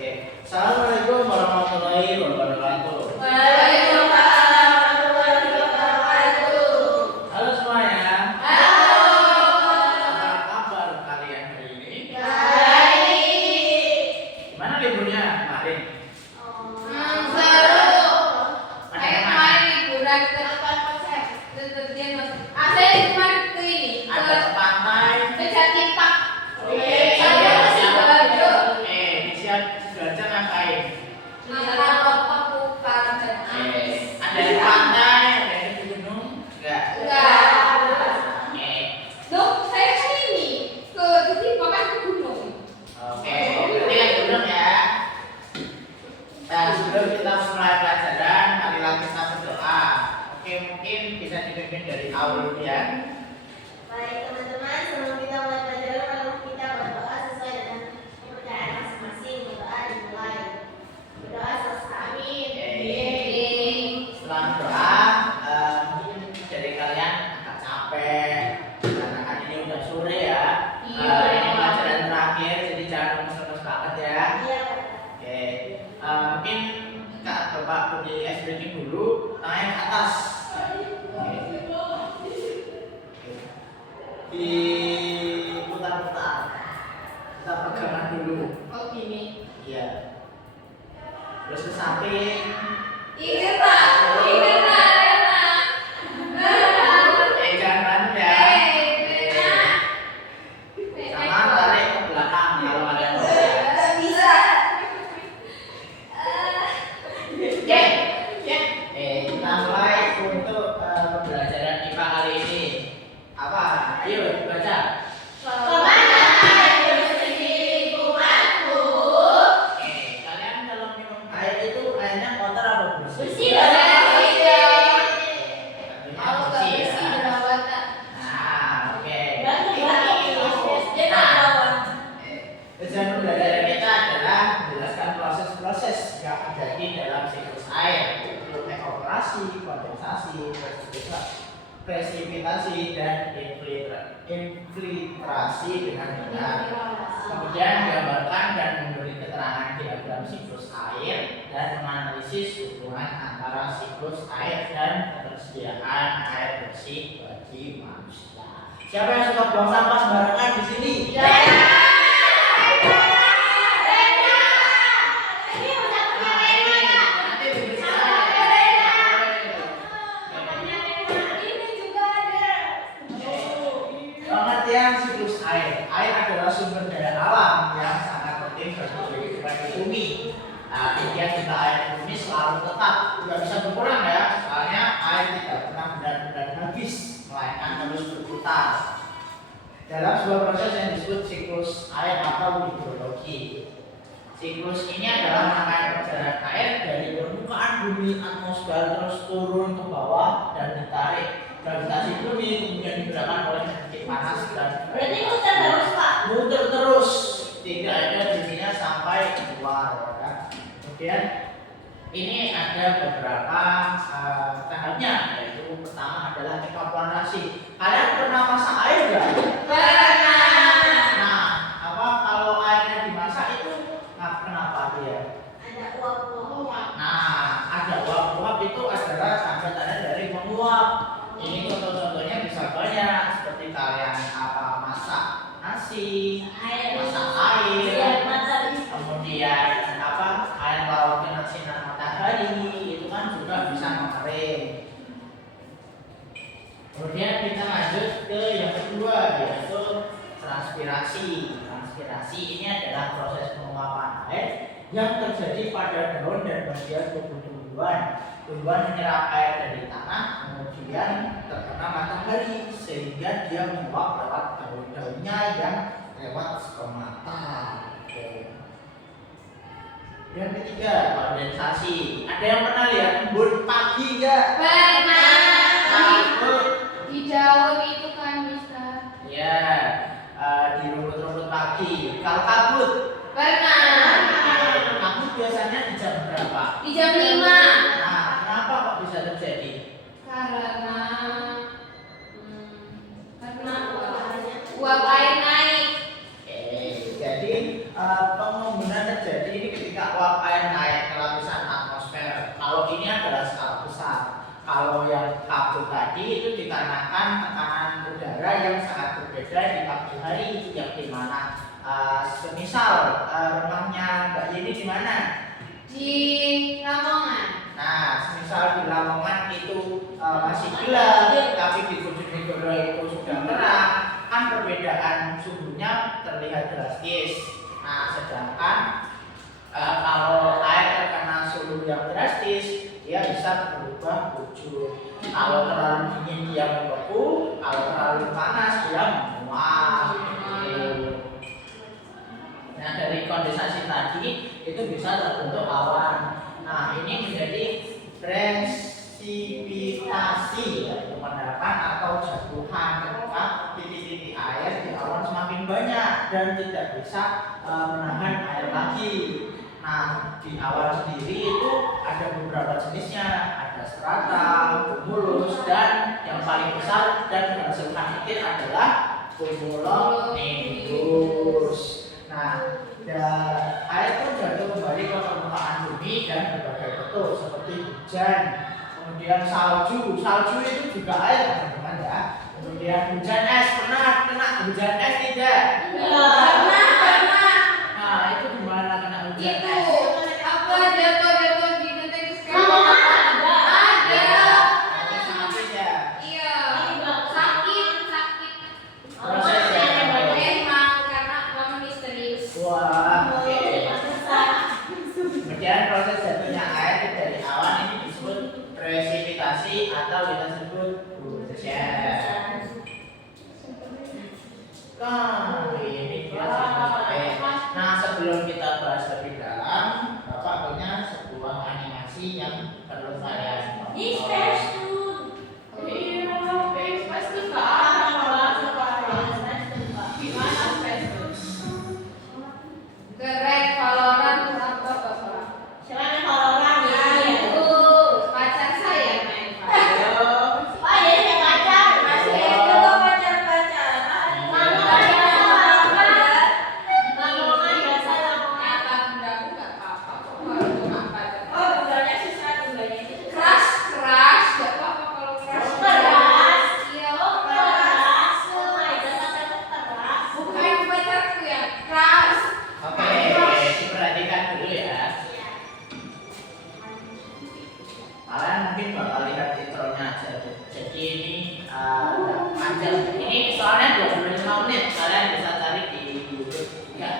Oke. Assalamualaikum warahmatullahi wabarakatuh. Waalaikumsalam warahmatullahi wabarakatuh. Halo semuanya. Halo. Apa kabar kalian hari ini? Baik. Gimana liburnya kemarin? Seru. Ada yang mana? Kemarin liburan ke Asli kemarin ke ini. Ada ke pantai. Ke Jati Park. Oke. Saya masih Sidoarjo. Di Sidoarjo ngapain? Makan lontong bukan dan amis. Ada yang ke pantai, ada yang di gunung? Enggak. Enggak. Oke. Loh, saya kan ini ke Jati Park kan ke gunung. Oke. Berarti yang gunung ya. Nah, sebelum kita mulai pelajaran, marilah kita berdoa. Oke, mungkin bisa dipimpin dari Aul ya. Baik teman-teman, sebelum kita mulai pelajaran, mari kita berdoa sesuai dengan kepercayaan masing-masing. Berdoa dimulai. Berdoa selesai. Amin. Setelah berdoa, mungkin dari kalian agak capek karena kan ini udah sore ya. Iya. Ini pelajaran terakhir, jadi jangan lemes-lemes banget ya. Iya. Oke, mungkin Kak Bapak beri ice breaking dulu, tangannya ke atas. Diputar-putar, kita pegangan dulu. Oh gini. Iya. Terus ke samping. Ingat Pak, enak. Jangan bantu ya. Sama tarik ke belakang kalau kalian mau. Bisa. Oke. Kita mulai untuk pembelajaran IPA kali ini. Apa? Ayo dibaca. Kalian kalau minum air itu airnya kotor apa bersih? Bersih. Tentunya Kalau nggak bersih bersih ya. jerawatan. Nah, oke. Tujuan pembelajaran kita adalah menjelaskan proses-proses yang terjadi dalam siklus air, yaitu evaporasi, kondensasi, presipitasi, dan infiltrasi dengan benar. Kemudian digambarkan dan memberi keterangan diagram siklus air dan menganalisis hubungan antara siklus air dan ketersediaan air bersih bagi manusia. Siapa yang suka buang sampah sembarangan di sini? Nanti dibersihin Pengertian siklus air. Air adalah sumber daya alam yang sangat penting bagi kehidupan di bumi. Nah, kemudian jika air di bumi selalu tetap, tidak bisa berkurang ya. Soalnya air tidak pernah benar-benar habis, melainkan terus berputar. Dalam sebuah proses yang disebut siklus air atau hidrologi. Siklus ini adalah rangkaian perjalanan air dari permukaan bumi atmosfer terus turun ke bawah dan ditarik gravitasi bumi, kemudian digerakkan oleh energi panas dan Berarti muter terus, Pak? muter terus tidak ada dirinya sampai keluar ya kan? Kemudian ini ada beberapa tahapnya, yaitu pertama adalah evaporasi. Kalian pernah masak air nggak? Nah, apa kalau airnya dimasak itu kenapa dia? Ada uap-uap. Nah, ada uap-uap itu adalah tanda-tanda dari menguap. Ini contoh-contohnya bisa banyak, seperti kalian masak nasi, masak air, kemudian air laut dengan sinar matahari itu kan juga bisa mengering. Kemudian kita lanjut ke yang kedua, yaitu transpirasi. Transpirasi ini adalah proses penguapan air yang terjadi pada daun dan bagian tubuh tumbuhan. Tumbuhan menyerap air dari tanah, kemudian terkena matahari sehingga dia menguap lewat daun-daunnya yang lewat stomata. Yang ketiga, kondensasi. Ada yang pernah lihat embun pagi nggak? Di daun itu kan bisa. Ya, di rumput-rumput pagi. Kalau kabut, kabut biasanya di jam berapa? Di jam 5. Nah, kenapa kok bisa terjadi? Karena uap air naik. Jadi pengumbunan terjadi ini ketika ketika uap air naik ke lapisan atmosfer. Kalau ini adalah skala besar. Kalau yang kabut tadi itu dikarenakan tekanan udara yang sangat berbeda di pagi hari, yang dimana semisal rumahnya Mbak Yeni di mana? Di Lamongan. Nah, semisal di Lamongan itu masih gelap, tapi di Bojonegoro itu sudah terang, kan perbedaan suhunya terlihat drastis. Nah, sedangkan kalau air terkena suhu yang drastis, dia bisa berubah wujud. Kalau terlalu dingin dia membeku, kalau terlalu panas dia menguap. Nah, dari kondensasi tadi itu bisa terbentuk awan. Nah, ini menjadi presipitasi, yaitu pendapan atau jatuhan ketika titik-titik air di awan semakin banyak dan tidak bisa menahan air lagi. Nah, di awan sendiri itu ada beberapa jenisnya, ada strata, cumulus, dan yang paling besar dan menghasilkan titik adalah cumulonimbus. Nah, air pun jatuh kembali ke permukaan bumi dan berbagai bentuk seperti hujan, kemudian salju. Salju itu juga air, teman-teman ya. Kemudian hujan es, pernah kena hujan es tidak? Pernah. Nah, itu gimana kena hujan Itu es? apa jatuh di genteng sekarang? Ada. Ada sakit ya? Iya. Sakit. Proses yang Emang karena lama misterius. Wah, oke. Kemudian proses jatuhnya air dari awan ini disebut presipitasi atau kita sebut hujan. Nah, ini dia selesai. Nah, sebelum kita bahas lebih dalam, Bapak punya sebuah animasi yang perlu saya Keren Valorant apa Bapak? Siapa Valorant ya? Itu pacar saya main Valorant. Oh, jadi kayak pacar. Masih SD kok pacar-pacaran. Lamongan biasa Lamongan. Kata bundaku nggak apa-apa kok kalau cuma pacar. Oh, bundanya susah, bundanya itu susah. Keras, nggak apa-apa kalau keras. Keras. Iya, Oh, keras. keras. Oh my god, pacarnya keras. Bukan pacarku yang keras. Oke, diperhatikan dulu ya. Kalian mungkin bakal lihat intronya aja. Jadi ini panjang. Ini soalnya 25 menit. Kalian bisa cari di YouTube. Ya.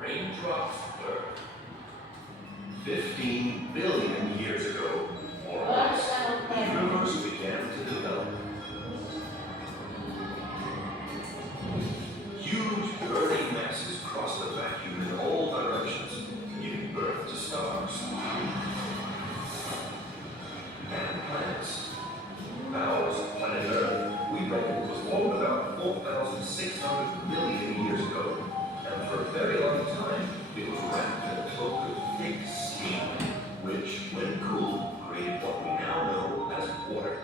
Raindrops Earth. 15 billion years ago, more or less, the universe began to develop. Huge burning masses crossed the vacuum in all directions, giving birth to stars and planets. Ours, planet Earth, we reckon was formed about 4,600 million years ago. And for a very long time, it was wrapped in a cloak of thick steam, which, when cooled, created what we now know as water.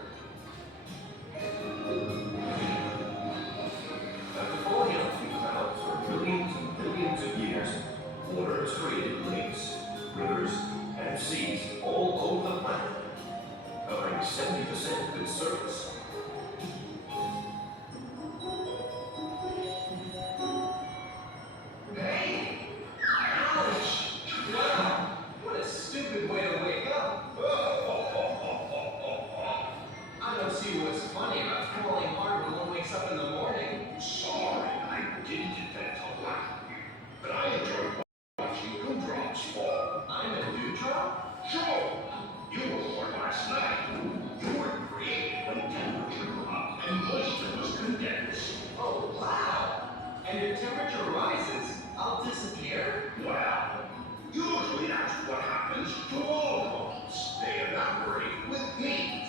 happens to all bombs. They evaporate with heat.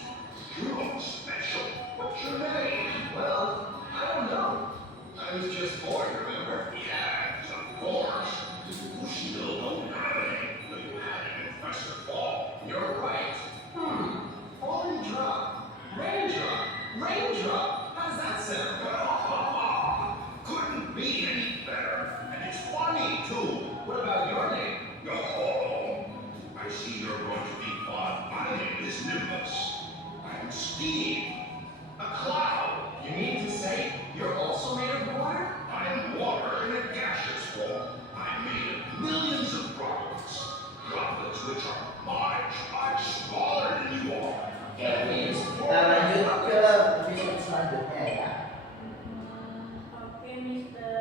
You're all special. What's your name? Well, I don't know. I was just born, remember? Yes, of course. You still don't have any, but you had an impressive fall. You're right. Falling drop. Raindrop. Raindrop. How does that sound? Couldn't be any better. And it's funny, too. What about your name? Oh, I see you're going to be fun. My name is Nimbus. I'm Steve. A cloud. You mean to say you're also made of water? I'm water in a gaseous form. I'm made of millions of droplets. Droplets which are much, much smaller than you are. Oke, Miss. Kita lanjut ke episode selanjutnya ya. Oke, Mister.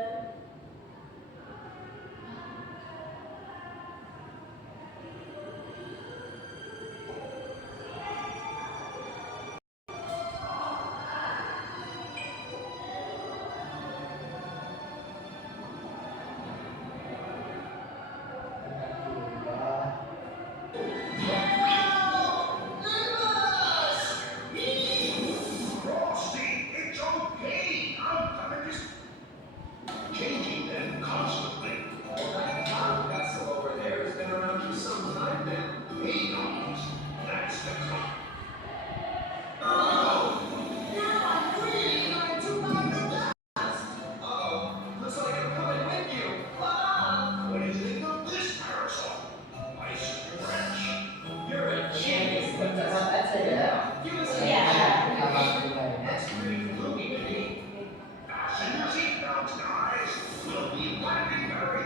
Frosty, it's okay. I'm just changing them constantly. Well, that cloud vessel over there has been around for some time now. He knows. That's the cloud. Oh! Now I'm really going to run the dust. Oh, looks like I'm coming with you. Ah! What do you think of this parasol? Nice and fresh. You're a genius. Catat saja. Give us Yeah. That's pretty gloomy to me. Fasten your seatbelts, guys. We'll be landing very.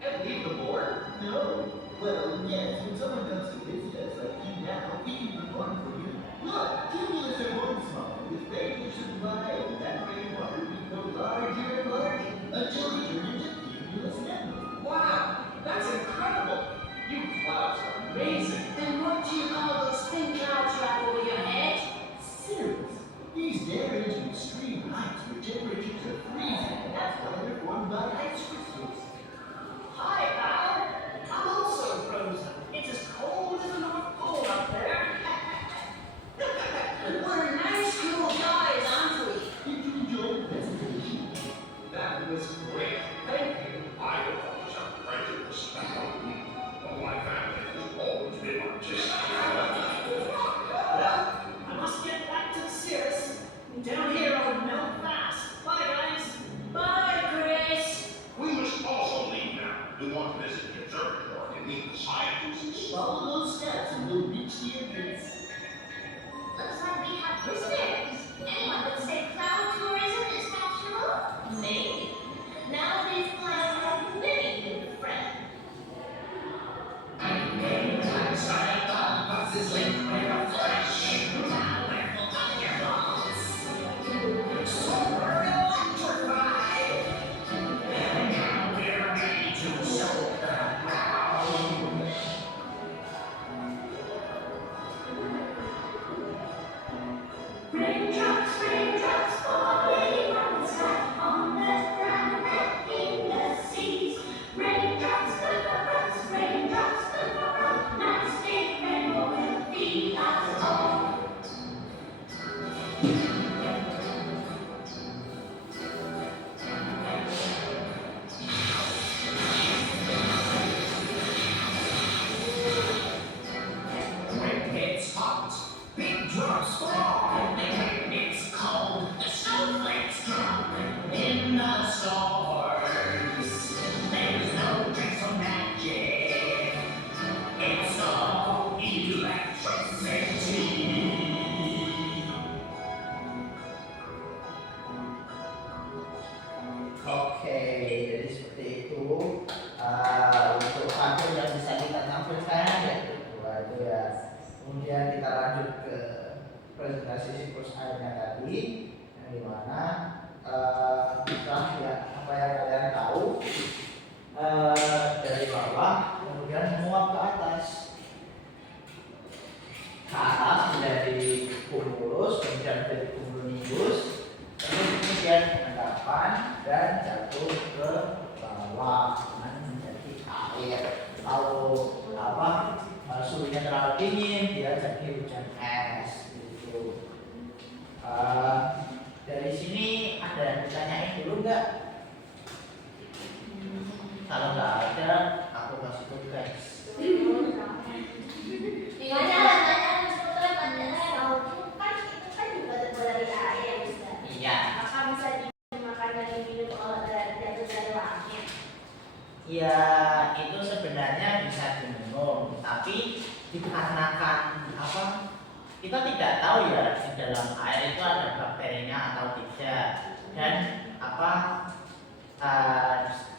And leave the board? No. Well, yes, when someone comes to visit us like you now, we can perform for you. Look, cumulus are one small. With radiation wide, that rainwater will grow larger and larger until we turn into cumulus nebula. Wow, that's incredible. You clouds are amazing. And what do you call those thin clouds right over your head? Cirrus. These dare into extreme heights where temperatures are freezing, and that's why they're formed by ice crystals. Hi, pal. I'm also frozen. It's as cold as the North Pole up there. We're nice, cool guys, aren't we? Did you enjoy the presentation? That was great. Thank you. I will always have prejudice about me. But my family has always been artistic. Well, I must get back to the cirrus. Down here I would melt fast. Bye, guys. Bye, Chris. We must also leave now. We want to visit the observatory and meet the scientists. Follow those steps and we'll reach the entrance. Looks like we have visitors. Anyone would say cloud tourism is fashionable? Maybe. Nowadays, clouds have many new friends. Raindrops, raindrops falling from the sky on the ground and in the seas. Raindrops, raindrops, nice big rainbow will feed us all. When it's hot, big drops fall. When it's cold, the snowflakes drop. In the stars, there's no trace of magic. It's all electricity. Oke, jadi seperti itu. Untuk pantun yang bisa kita tampilkan yaitu dua itu ya. Kemudian kita lanjut ke presentasi siklus airnya tadi, yang dimana setelah ya apa yang kalian tahu dari bawah kemudian menguap ke atas menjadi cumulus, kemudian menjadi cumulonimbus, kemudian endapan dan jatuh ke bawah menjadi air. Laut kalau suhunya terlalu dingin dia jadi hujan es gitu. Dari sini ada yang ditanyain dulu nggak? Kalau nggak ada, aku kasih tugas. Iya. Ya itu sebenarnya bisa diminum, tapi dikarenakan apa? Kita tidak tahu ya di dalam air itu ada bakterinya atau tidak. Dan apa?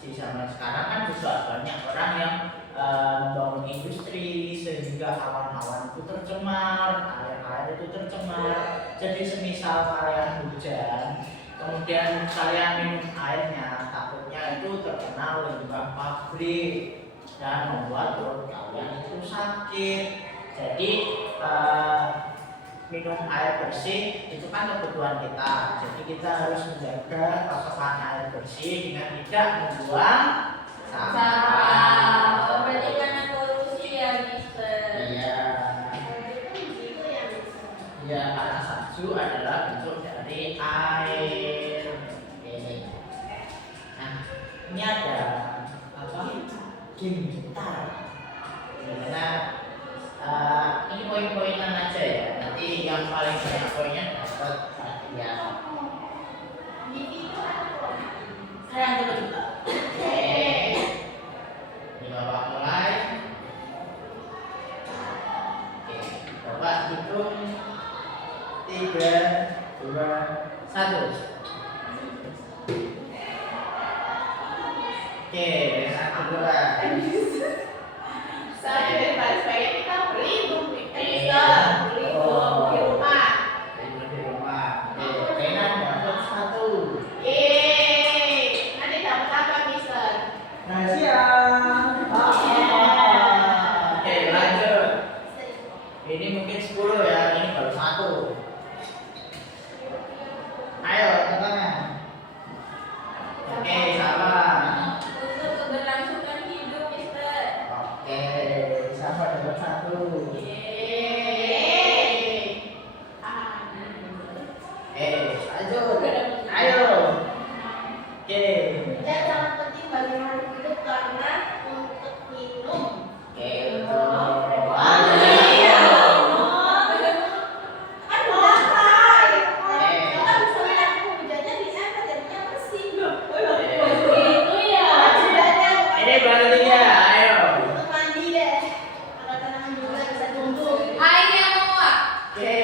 Di zaman sekarang kan juga banyak orang yang membangun industri sehingga awan-awan itu tercemar, air-air itu tercemar. Jadi semisal kalian hujan, kemudian kalian minum airnya, takutnya itu terkena limbah pabrik dan membuat perut kalian itu sakit. Jadi minum air bersih itu kan kebutuhan kita. Jadi kita harus menjaga pasokan air bersih dengan tidak membuang sampah. Iya, karena salju adalah bentuk dari air. Oke. Nah, ini ada apa? Game gitar. Dimana ini poin-poinan aja ya. Nanti yang paling banyak poinnya dapat hadiah. Sekarang kita coba. Oke. Ini Bapak mulai. Oke, Bapak hitung 3, 2, 1. Oke, yang kedua. Di rumah. Oke, Rena dapat 1. Rahasia. Oke, lanjut. Ini mungkin 10 ya, ini baru 1. Ayo, tangan. Oke, sabar. Oke, sabar dapat 1. Lanjut. Ayo. Oke. Ini baru 3. Ayo. Oke.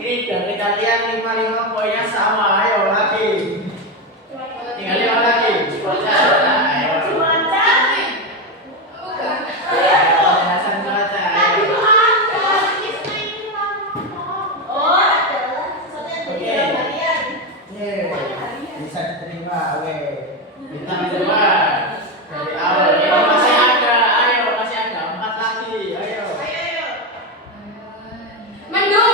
Ini dari kalian 5 poinnya sama. Ayo lagi. Tinggal 5 lagi. Ayo. Pemanasan cuaca. Ayo. Bisa diterima. Oke. Bintang 2 dari awal. Ini masih ada. Ayo, masih ada 4 lagi. Ayo. Ayo.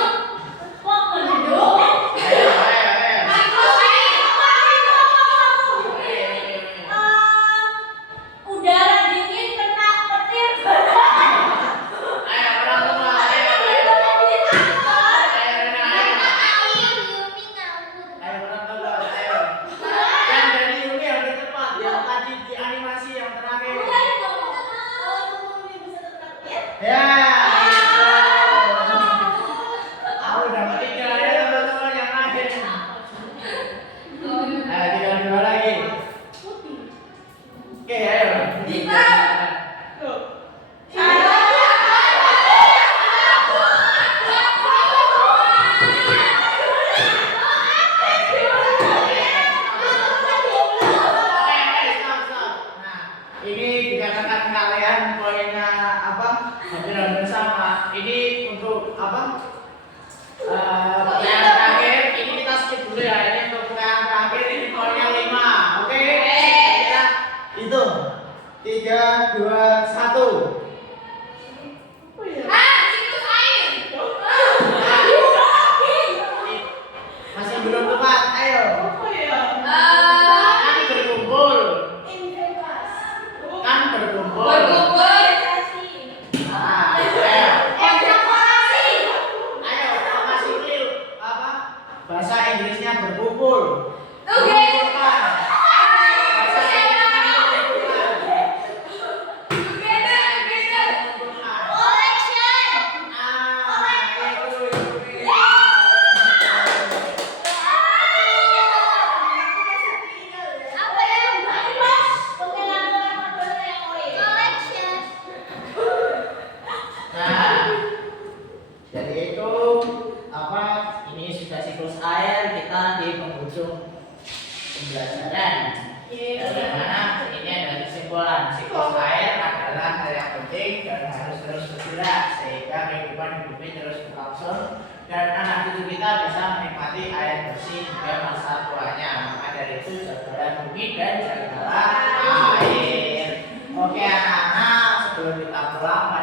Udara dingin kena petir. Ayo orang tua. Ayo. Ayo orang tua. Ayo. Yang dari Yumi yang lebih cepat. Yang ujung pembelajaran. Dari mana ini adalah kesimpulan siklus air adalah hal yang penting dan harus terus bergerak sehingga kehidupan di bumi terus berlangsung dan anak cucu kita bisa menikmati air bersih hingga masa tuanya. Maka dari itu jagalah bumi dan jagalah air. Oke anak-anak, sebelum kita pulang